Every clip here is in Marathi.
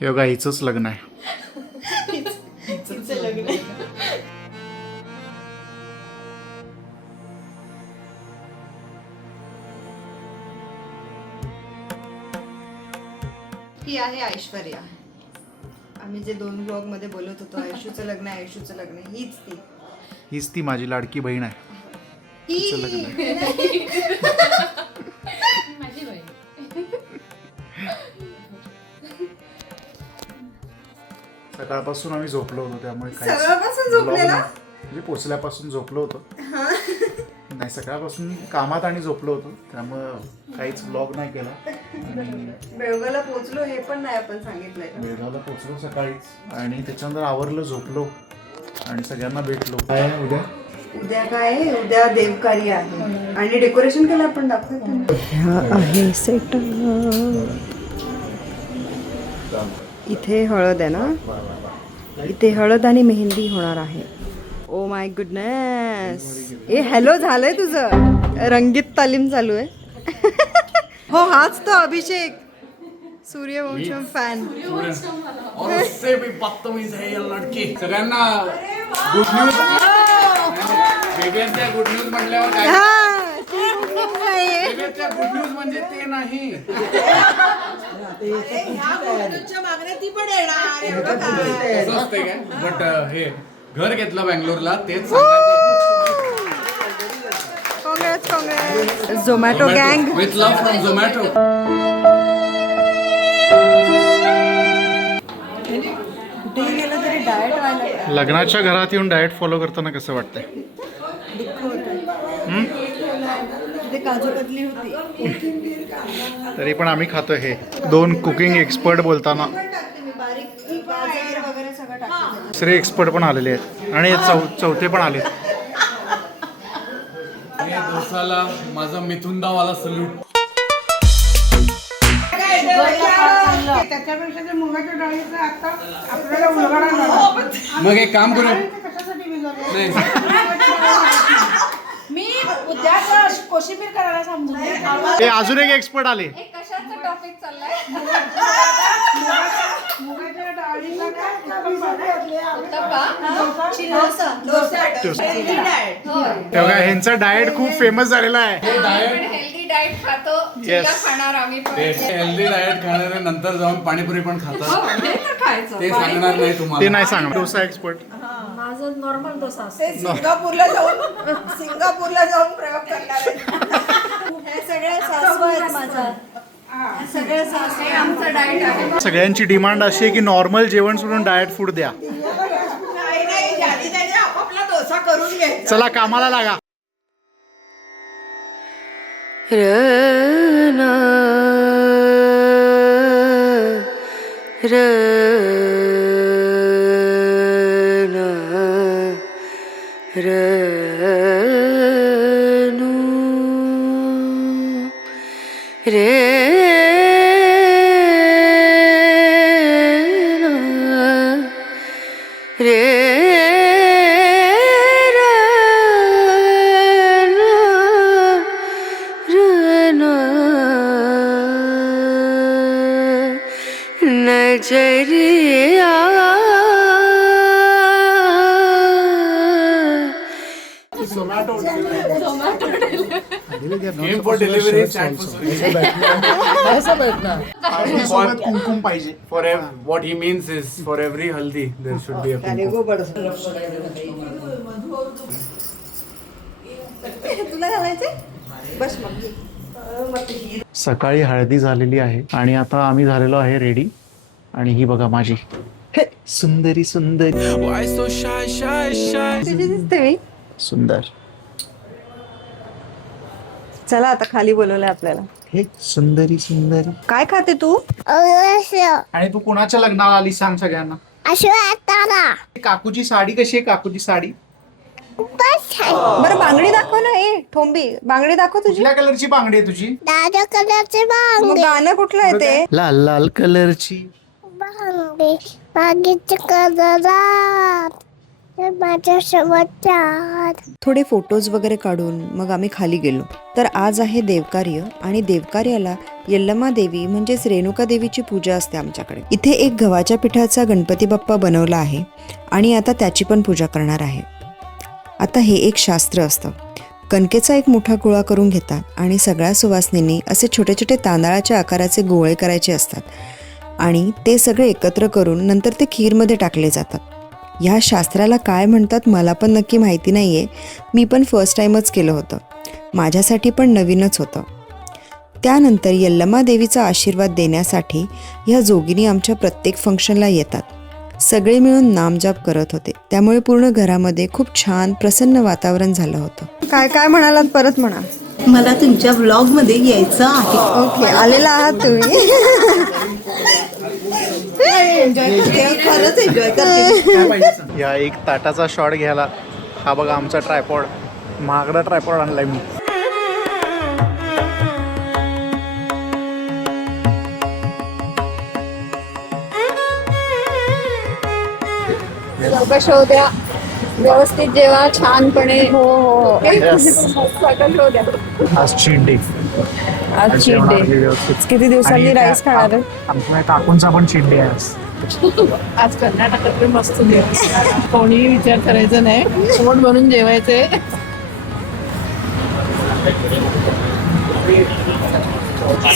हे बघा हिचंच लग्न आहे. हिचं लग्न आहे. ही आहे ऐश्वर्या. आम्ही जे 2 ब्लॉग मध्ये बोलत होतो आयुष्यूचं लग्न आहे, आयुष्यूचं लग्न आहे, हीच ती. हीच ती माझी लाडकी बहीण आहे. हिचं लग्न आहे. माझी बहीण. सकाळपासून आम्ही झोपलो होतो त्यामुळे सकाळपासून झोपलेला? म्हणजे पोचल्यापासून झोपलो होतो. नाही सकाळपासून कामात आणि झोपलो होतो त्यामुळं काहीच ब्लॉग नाही केला. बेळगावला पोहोचलो हे पण नाही आपण सांगितलंय. बेळगावला पोचलो सकाळीच आणि त्याच्यानंतर आवरलं, झोपलो आणि सगळ्यांना भेटलो. काय आहे उद्या? उद्या काय आहे? उद्या देवकार्य आहे आणि डेकोरेशन केलं आपण दाखवतो. ह्या आहे सेट. इथे हळद आहे ना, इथे हळद आणि मेहंदी होणार आहे. Oh my goodness. A hello, झालंय तुझं रंगीत तालीम चालू आहे. हो हाच तो अभिषेक, सूर्यवंशम फॅन. और उससे भी बदतमीज है ये लड़की. सगळ्यांना गुड न्यूज. बेबीच्या गुड न्यूज म्हटल्यावर काय? बेबीच्या गुड न्यूज म्हणजे ते नाही. असं असते काय? बट हे घर घेतलं बँगलोरला तेच सांगायचं. काँग्रेस काँग्रेस. झोमॅटो गँग विथ लव्ह फ्रॉम झोमॅटो. कुठेही गेलं तरी डाएट व्हायला लग्नाच्या घरात येऊन डाएट फॉलो करताना कसं वाटतंय? दुःख होतं. तिथे काजू कतली होती. तरी पण आम्ही खातो. हे 2 कुकिंग एक्सपर्ट बोलताना बारीक गाजर वगैरे सगळं टाकलं. दुसरे एक्सपर्ट पण आलेले आहेत आणि चौथे पण आले. आणि दोसाला माझा मिथुनदावाला सल्यूट. त्याच्यापेक्षा मुगाच्या डाळीचं आता आपल्याला उलगडा झाला. मग एक काम करू. कशासाठी भिजवलं? नाही मी उद्याच कोशिंबीर करायला समजून हे अजून एक एक्सपर्ट आले. कशाचा टॉपिक चाललाय? मुगाच्या डाळीला काय भिजवले तेव्हा ह्यांचा डाएट खूप फेमस झालेला आहे. हेल्दी डाएट खातो. चिला खाणार आम्ही पण. हेल्दी डाएट खाणारे नंतर जाऊन पाणीपुरी पण खातात. ते तर खायचं. ते सांगणार नाही ते तुम्हाला. नाही सांगणार. डोसा एक्सपर्ट. माझं नॉर्मल डोसा असतो. ते सिंगापूरला जाऊन प्रयोग करणार आहेत. हे सगळे सासू आहेत माझा. सगळे सासू. हे आमचं डाएट आहे. सगळ्यांची डिमांड अशी आहे की नॉर्मल जेवण सोडून डाएट फूड द्या. नाही ज्याने त्याने आपापला डोसा करून घ्यायचा. चला कामाला लागा. Game for delivery is chat for कुंकुम पाहिजे. For what he means is for every haldi there should be a kumkum. तुला घालायचे बस मग. सकाळी हळदी झालेली आहे आणि आता आम्ही झालेलो आहे रेडी. आणि ही बघा माझी सुंदरी सुंदरी तुझी दिसते मी. सुंदर. चला आता खाली बोलवलंय आपल्याला. हे सुंदरी सुंदरी. काय खाते तू? आणि तू कोणाच्या लग्नाला आली सांग सगळ्यांना. काकूची साडी कशी आहे? काकूची साडी बरं बांगडी दाखव ना. ए ठोंबी बांगडी दाखव तुझी. कुठल्या कलरची बांगडी आहे तुझी? दादा कलरचे मग गाणं कुठलं आहे ते? लाल लाल कलरची बांगडे बागेच्या कलरात थोडे फोटोज वगैरे काढून मग आम्ही खाली गेलो. तर आज आहे देवकार्य आणि देवकार्याला यल्लमा देवी म्हणजेच रेणुका देवीची पूजा असते आमच्याकडे. इथे एक गव्हाच्या पिठाचा गणपती बाप्पा बनवला आहे आणि आता त्याची पण पूजा करणार आहे. आता हे एक शास्त्र असतं. कणकेचा एक मोठा गोळा करून घेतात आणि सगळ्या सुवासिनींनी असे छोटे छोटे तांदळाच्या आकाराचे गोळे करायचे असतात आणि ते सगळे एकत्र करून नंतर ते खीरमध्ये टाकले जातात. ह्या शास्त्राला काय म्हणतात मला पण नक्की माहिती नाही आहे. मी पण फर्स्ट टाईमच केलं होतं. माझ्यासाठी पण नवीनच होतं. त्यानंतर यल्लमा देवीचा आशीर्वाद देण्यासाठी ह्या जोगिनी आमच्या प्रत्येक फंक्शनला येतात. सगळे मिळून नामजाप करत होते. त्यामुळे पूर्ण घरामध्ये खूप छान प्रसन्न वातावरण झालं होतं. काय काय म्हणालात परत म्हणा. मला तुमच्या ब्लॉग मध्ये यायचं आहे. ओके, आलेला आहात तुम्ही. खरंच एन्जॉय करते. या एक ताटाचा शॉट घ्यायला हा बघा आमचा ट्रायपॉड, महागडा ट्रायपॉड आणलाय मी. चौकशी होत्या व्यवस्थित जेव्हा छानपणे. हो हो शो द्या. आज चीट डे. आज चीट डे. किती दिवसांनी राईस खाणार आहे? आमच्या काकूंचा पण चीट डे आहे आज. आज कर्नाटकात मस्त जेवण, कोणीही विचार करायचा नाही, पोट भरून जेवायचे.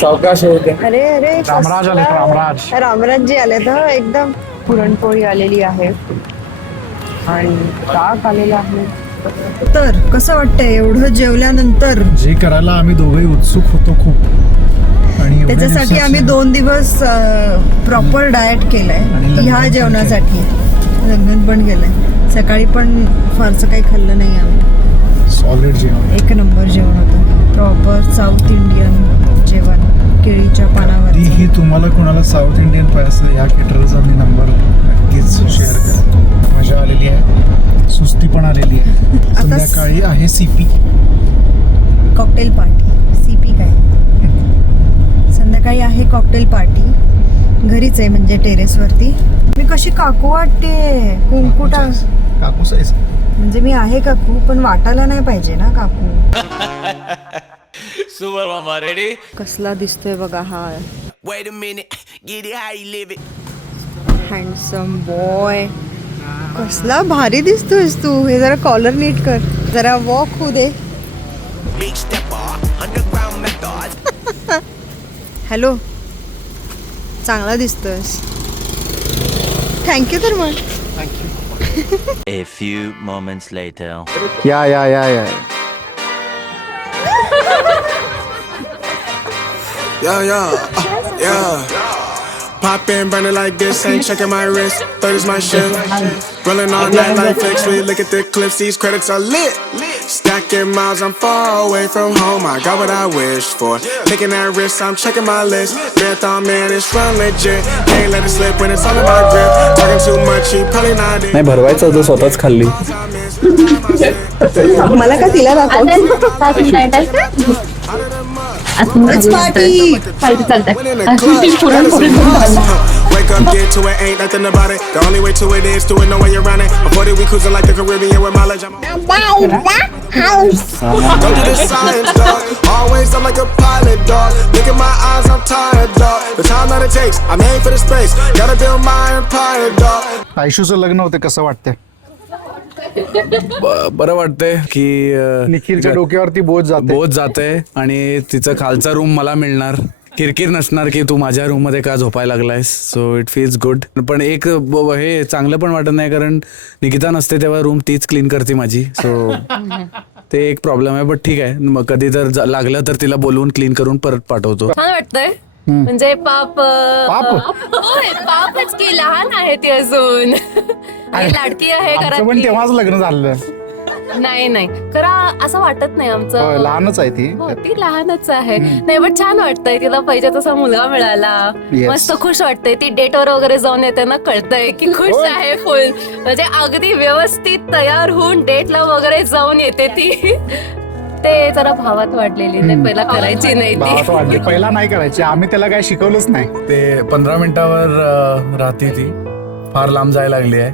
सावकाश होते. अरे अरे, रामराज आले, रामराज. रामराजजी आले तर एकदम. पुरणपोळी आलेली आहे आणि ताक आलेला आहे. तर कसं वाटतंय एवढं जेवल्यानंतर? जे करायला आम्ही दोघेही उत्सुक होतो खूप आणि एवढ्या त्याच्यासाठी दिवसाचं- आम्ही 2 दिवस प्रॉपर डाएट केलंय आणि लग्न ह्या पण जेवणासाठी. लग्न पण केलंय. सकाळी पण फारसं काही खाल्लं नाही आम्ही. सॉलिड जेवण. एक नंबर जेवण होतं. प्रॉपर साऊथ इंडियन जेवण, केळीच्या पानावर. ही तुम्हाला कोणाला साऊथ इंडियन पाहिजे या केटरचा मी नंबर नक्कीच शेअर करतो. मजा आलेली आहे, सुस्ती पण आलेली आहे. संध्याकाळी आहे सीपी कॉकटेल पार्टी. सीपी काय? संध्याकाळी आहे कॉकटेल पार्टी. घरीच आहे म्हणजे टेरेसवरती. मी कशी काकू वाटते? कुंकुटा काकू साईज म्हणजे मी आहे काकू पण वाटायला नाही पाहिजे ना काकू. Super Mama, ready? कसला दिसतोय बघा हा Wait a minute, get it how you live it. Handsome boy. कसला भारी दिसतोयस तू. हे जरा कॉलर नीट कर, जरा वॉक होऊ दे. Big stepper, underground method. Hello, चांगला दिसतोयस. थँक्यू तर मग. A few moments later. या या या या. Yeah. Pop in, burn it like this, ain't checking my wrist. Third is my shit. Rolling all night like flex. We look at the clips, these credits are lit. Stacking miles, I'm far away from home. I got what I wished for. Taking that risk, I'm checking my list. Marathon man, it's run legit. Can't let it slip when it's all in my grip. Talking too much, you probably not it. नाही भरवायचं होतं स्वतःच खाल्ली. मला का तिला दाखव. It's party. Winning the club. Wake up, get to it, ain't nothing about it. The only way to it is to it, no way around it. I'm 40, we cruising like the Caribbean with mileage. I'm Don't do the science, dog. Always I'm like a pilot, dog. Look at my eyes, I'm tired, dog. The time that it takes, I'm made for the space. Gotta build my empire, dog. आयशूचं लग्न होते, कसं वाटतंय? बरं वाटतंय की निखिलच्या डोक्यावरती बोझ जाते आणि तिचं खालचा रूम मला मिळणार. किरकिर नसणार की तू माझ्या रूम मध्ये का झोपायला लागलायस. So it feels good. पण एक हे चांगलं पण वाटत नाही कारण निकिता नसते तेव्हा रूम तीच क्लीन करते माझी. सो ते एक प्रॉब्लेम आहे. बट ठीक आहे, मग कधी जर लागलं तर तिला बोलवून क्लीन करून परत पाठवतो. छान वाटतंय. म्हणजे होय, पापच की लहान आहे ती अजून. आणि लाडकी आहे पण घरात. तेव्हाच लग्न झालं. नाही नाही खरं असं वाटत नाही आमचं. लहानच आहे ती. हो, ती लहानच आहे. नाही पण छान वाटतंय. तिला पाहिजे तसा मुलगा मिळाला. मस्त खुश वाटतंय. ती डेटवर वगैरे जाऊन येते ना, कळतंय की खुश आहे फुल. म्हणजे अगदी व्यवस्थित तयार होऊन डेटला वगैरे जाऊन येते ती. ते जरा भावात वाढलेली नाही, पहिला करायची नाही ती. पहिला नाही करायची. आम्ही त्याला काय शिकवलंच नाही. ते 15 मिनिटावर राहते ती. फार लांब जायला लागली आहे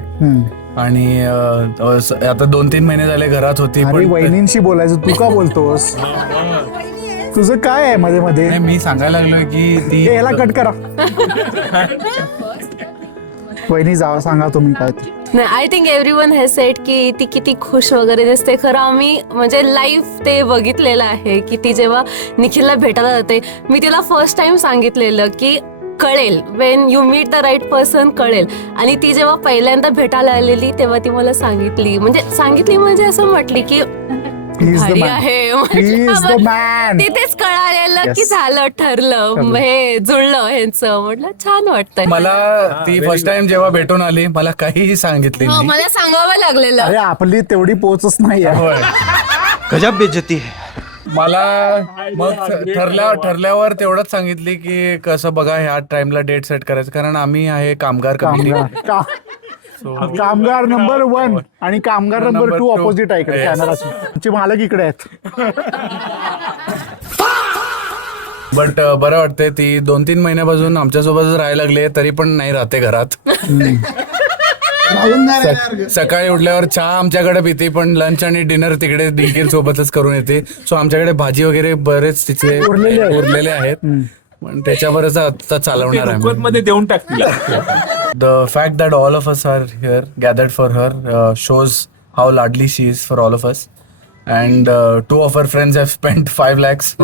आणि आता 2-3 महिने झाले घरात होती. अरे पण वहिनींशी बोलायचं, तू का बोलतोस? तुझं काय आहे मध्ये मध्ये? नाही, मी सांगायला लागलोय की ती याला कट करा. वहिनी जावा, सांगा तुम्ही काय ते. नाही, I think everyone has sed की ती किती खुश वगैरे दिसते. खरं आम्ही म्हणजे लाईव्ह ते बघितलेलं आहे की ती जेव्हा निखिलला भेटायला जाते, मी तिला फर्स्ट टाइम सांगितलेलं की कळेल, when you meet the right person कळेल. आणि ती जेव्हा पहिल्यांदा भेटायला आलेली तेव्हा ती मला सांगितली म्हणजे असं म्हटली की भारी आहे. तिथेच कळालेलं की झालं, ठरलं, हे जुळलं ह्यांचं. म्हटलं छान वाटतंय. मला ती फर्स्ट टाइम जेव्हा भेटून आली, मला काहीही सांगितली नाही. मला सांगावं लागलेलं. अरे आपली तेवढी पोचच नाही आहे. गजब बेइज्जती है. मला मग ठरल्यावर तेवढंच सांगितली की कसं बघा ह्या टाइमला डेट सेट करायचं, कारण आम्ही आहे कामगार कामगार नंबर 1 आणि कामगार नंबर 2 ऑपोजिट आहे इकडे कॅमेराची. तुमचे मालक इकडे आहेत. बट बरं वाटतंय. ती 2-3 महिन्यापासून आमच्यासोबतच राहायला लागले, तरी पण नाही राहते घरात. सकाळी उठल्यावर चहा आमच्याकडे पिते, पण लंच आणि डिनर तिकडे निखिल सोबतच करून येते. सो आमच्याकडे भाजी वगैरे बरेच तिचे उरलेले आहेत, पण त्याच्यावरच आता चालवणार आहे. देऊन टाकतील. The fact that all of us are here gathered for her shows how ladly she is for all of us. And 2 of her friends have spent 5 lakhs.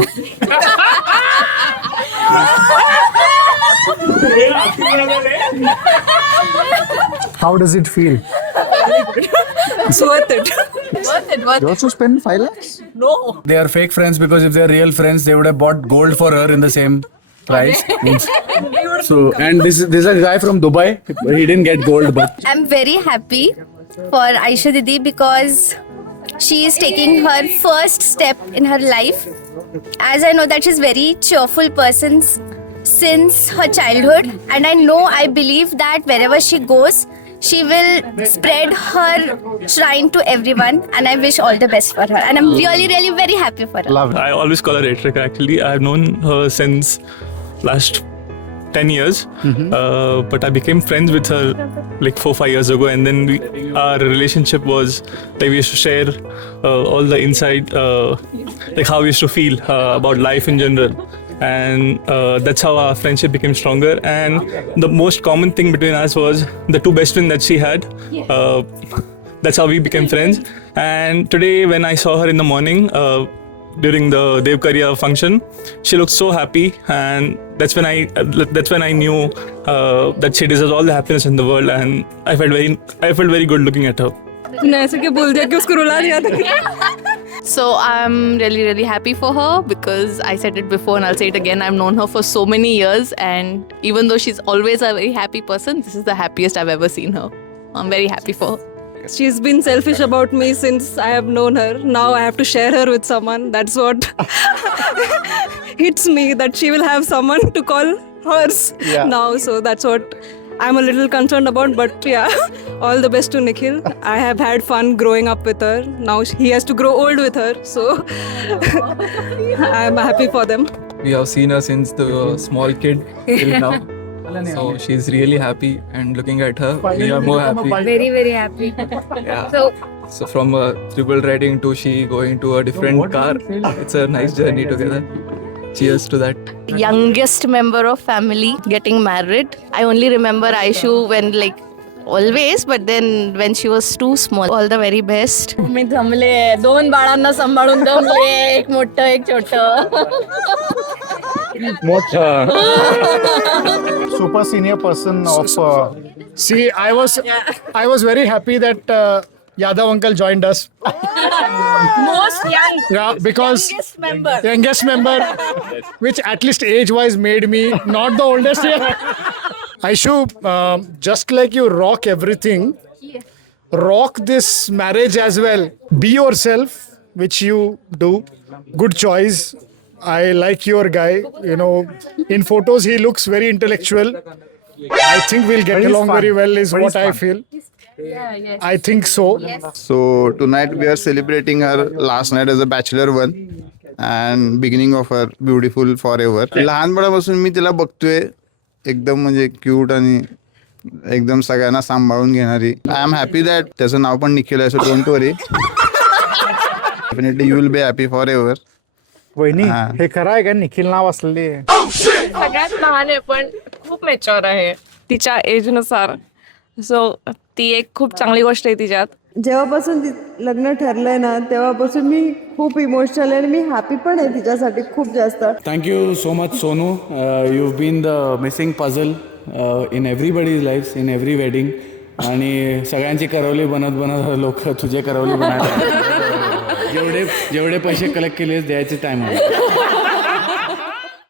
How does it feel? It's worth it. You also spend 5 lakhs? No. They are fake friends, because if they are real friends, they would have bought gold for her in the same price. So, and this is a guy from Dubai. He didn't get gold, but I'm very happy for Aisha Didi because she is taking her first step in her life. As I know that she's very cheerful person since her childhood, and I believe that wherever she goes, she will spread her shrine to everyone, and I wish all the best for her. And I'm really, really very happy for her. Love it. I always call her Retrika. Actually, I've known her since last 10 years, but I became friends with her like 4-5 years ago, and then our relationship was like we used to share all the inside, like how we used to feel about life in general, and that's how our friendship became stronger. And the most common thing between us was the 2 best friends that she had. That's how we became friends. And today, when I saw her in the morning, during the Devkarya function, she looked so happy, and that's when I knew that she deserves all the happiness in the world, and I felt very good looking at her. So I'm really, really happy for her because I said it before and I'll say it again. I've known her for so many years, and even though she's always a very happy person, this is the happiest I've ever seen her. I'm very happy for her. She's been selfish about me since I have known her. Now I have to share her with someone. That's what hits me, that she will have someone to call hers now. So that's what I'm a little concerned about. But yeah, all the best to Nikhil. I have had fun growing up with her. Now he has to grow old with her. So I'm happy for them. We have seen her since the small kid till now. So she's really happy, and looking at her, we are more happy. Very, very happy. Yeah. So from a triple riding to she going to a different car, it's a nice journey together. Cheers to that. Youngest member of family getting married. I only remember Aishu when like always, but then when she was too small. All the very best. मी जमले 2 बाळांना सांभाळून जमले, एक मोठं एक छोटं. Super senior person of. See, I was very happy that Yadav uncle joined us. Most young. Yeah, because youngest member, which at least age-wise made me not the oldest here. Aishu, just like you rock everything, rock this marriage as well. Be yourself, which you do. Good choice. I like your guy. You know, in photos he looks very intellectual. I think we'll get along very well is what I feel. I think so. So tonight we are celebrating her last night as a bachelor one and beginning of her beautiful forever. लहानपणापासून मी तिला बघतोय, एकदम म्हणजे क्यूट आणि एकदम सगळ्यांना सांभाळून घेणारी. आय एम हॅपी दॅट त्याचं नाव पण निखिल आहे, so don't worry. Definitely you will be happy for ever. वहिनी हे खरं आहे का निखिल नाव असलेले? सगळ्यात लहान आहे पण खूप मॅच्युअर आहे तिच्या एजनुसार. सो ती एक खूप चांगली गोष्ट आहे तिच्यात. जेव्हापासून लग्न ठरलंय ना तेव्हापासून मी खूप इमोशनल आहे आणि मी हॅपी पण आहे तिच्यासाठी खूप जास्त. Thank you so much Sonu. You been the missing puzzle in everybody's life, in every wedding. आणि सगळ्यांची करवली बनत बनत लोक तुझे करवली बनायला जेवढे पैसे कलेक्ट केले द्यायचे टाइम आहे.